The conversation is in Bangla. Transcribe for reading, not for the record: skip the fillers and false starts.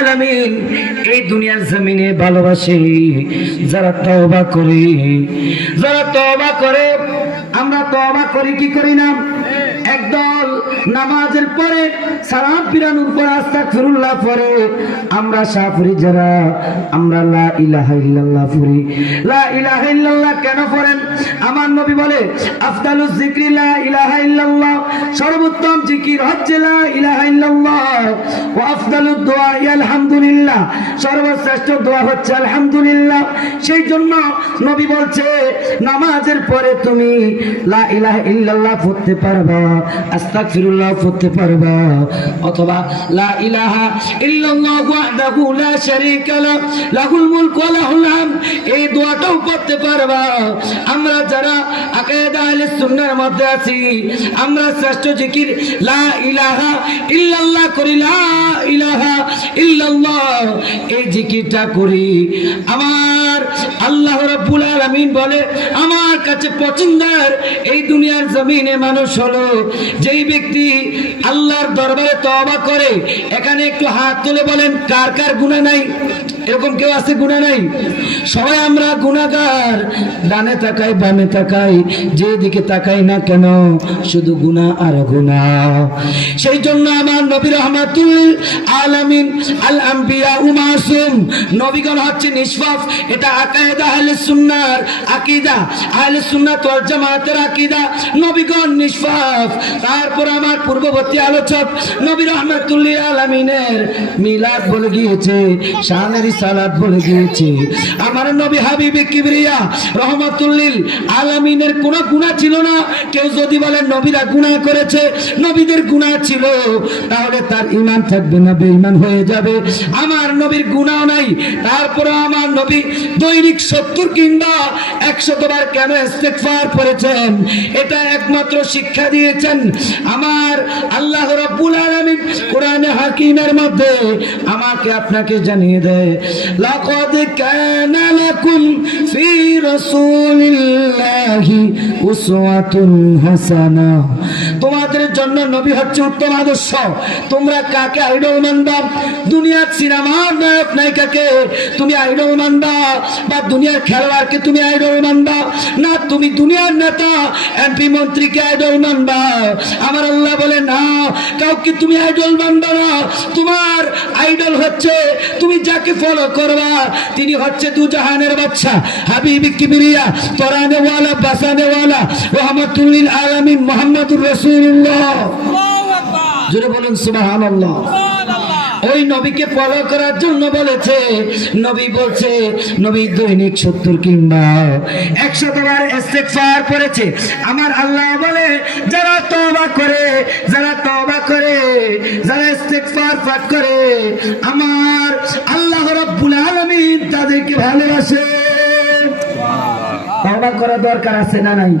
আলামিন এই দুনিয়ার জমিনে ভালোবাসে যারা তওবা করে, যারা তওবা করে। আমরা তওবা করি কি করি না? একদল নামাজের পরে সালাম ফিরানোর পর আস্তাগফিরুল্লাহ পড়ে। আমরা সাফরি যারা, আমরা লা ইলাহা ইল্লাল্লাহ পড়ি। লা ইলাহা ইল্লাল্লাহ কেন পড়েন? আমার নবী বলে আফদালুজ যিকরি লা ইলাহা ইল্লাল্লাহ, সর্বোত্তম জিকির হচ্ছে লা ইলাহা ইল্লাল্লাহ। ওয়া আফদালুদ দুআ আলহামদুলিল্লাহ, সর্বশ্রেষ্ঠ দোয়া হচ্ছে আলহামদুলিল্লাহ। সেই জন্য নবী বলছে নামাজের পরে তুমি লা ইলাহা ইল্লাল্লাহ পড়তে পারবা, আস্তাগফিরুল্লাহ পড়তে পারবা, অথবা লা ইলাহা ইল্লাল্লাহ ওয়াহদাহু লা শারীকা লাহু লাহুল মুলকু ওয়া লাহুল হামদ, এই দোয়াটাও পড়তে পারবা। আমরা যারা আকীদা আহলে সুন্নাহর মধ্যে আছি, আমরা শ্রেষ্ঠ জিকির লা ইলাহা ইল্লাল্লাহ করি, লা ইলাহা ইল্লাল্লাহ এই জিকিরটা করি। আমার আল্লাহ রাব্বুল আলামিন বলে আমার কাছে পছন্দের এই দুনিয়ার জমিনে মানুষ হলো যেই ব্যক্তি আল্লাহর দরবারে তওবা করে। এখানে একটু হাত তুলে বলেন কার কার গুনাহ নাই? এরকম কেউ আছে গুনাহ নাই? সবাই আমরা গুনাহগার, ডানে তাকাই বামে তাকাই, যেদিকে তাকাই না কেন শুধু গুনাহ আর গুনাহ। সেই জন্য আমার নবী রাহমাতুল আলামিন, আল আম্বিয়া মাসুম, নবীগণ হচ্ছে নিষ্পাপ। এটা আকীদা আহলে সুন্নাহর আকীদা, আহলে সুন্নাত ওয়াল জামাতের আকীদা, নবীগণ নিষ্পাপ। তারপর আমার পূর্ববর্তী আলোচক নবী রাহমাতুল আলামিনের মিলাদ বলে গিয়েছে, শানের সালাত বলে গিয়েছে। আমার নবী হাবিবে কিবরিয়া রহমাতুল লিল আলামিনের কোনো গুনাহ ছিল না। কেউ যদি বলে নবীরা গুনাহ করেছে, নবীদের গুনাহ ছিল, তাহলে তার ঈমান থাকবে না, বেঈমান হয়ে যাবে। আমার নবীর গুনাহ নাই, তারপরে আমার নবী দৈনিক 70 কিংবা 100 বার কেন ইস্তেগফার করেছেন, এটা একমাত্র শিক্ষা দিয়েছেন আমার আল্লাহ রাব্বুল আলামিন কোরআনে হাকিমের মধ্যে আমাকে আপনাকে জানিয়ে দেয়, লাকাদ কানা লাকুম ফি রাসূলিল্লাহি উসওয়াতুন হাসানা, তোমাদের জন্য নবী হচ্ছে উত্তম আদর্শ। তোমরা কাকে আইডল মানবা? দুনিয়ার সিনেমার নায়ক নায়িকাকে তুমি আইডল মানবা, বা দুনিয়ার খেলোয়াড়কে তুমি আইডল মানবা? না, তুমি দুনিয়ার নেতা এমপি মন্ত্রীকে আইডল মানবা? আমার আল্লাহ বলে না, কাউকে তুমি আইডল মানবা না। তোমার আইডল হচ্ছে তুমি যাকে ফলো করবা তিনি হচ্ছে দুজাহানের বাদশা হাবিবি কিবরিয়া তরানে ওয়ালা বাসানে ওয়ালা রাহমাতুল লিল আলামিন মুহাম্মদুর রাসূলুল্লাহ। আল্লাহু আকবার, জোরে বলুন সুবহানাল্লাহ। ওই নবীকে ফলো করার জন্য বলেছে। নবী বলছে, নবী দৈনিক 70 কিংবা 100 বার ইস্তেগফার করেছে। আমার আল্লাহ বলে যারা তওবা করে, যারা তওবা করে, যারা ইস্তেগফার পাঠ করে, আমার আল্লাহ রাব্বুল আলামিন তাদেরকে ভালোবাসে। তওবা করা দরকার আছে না নাই?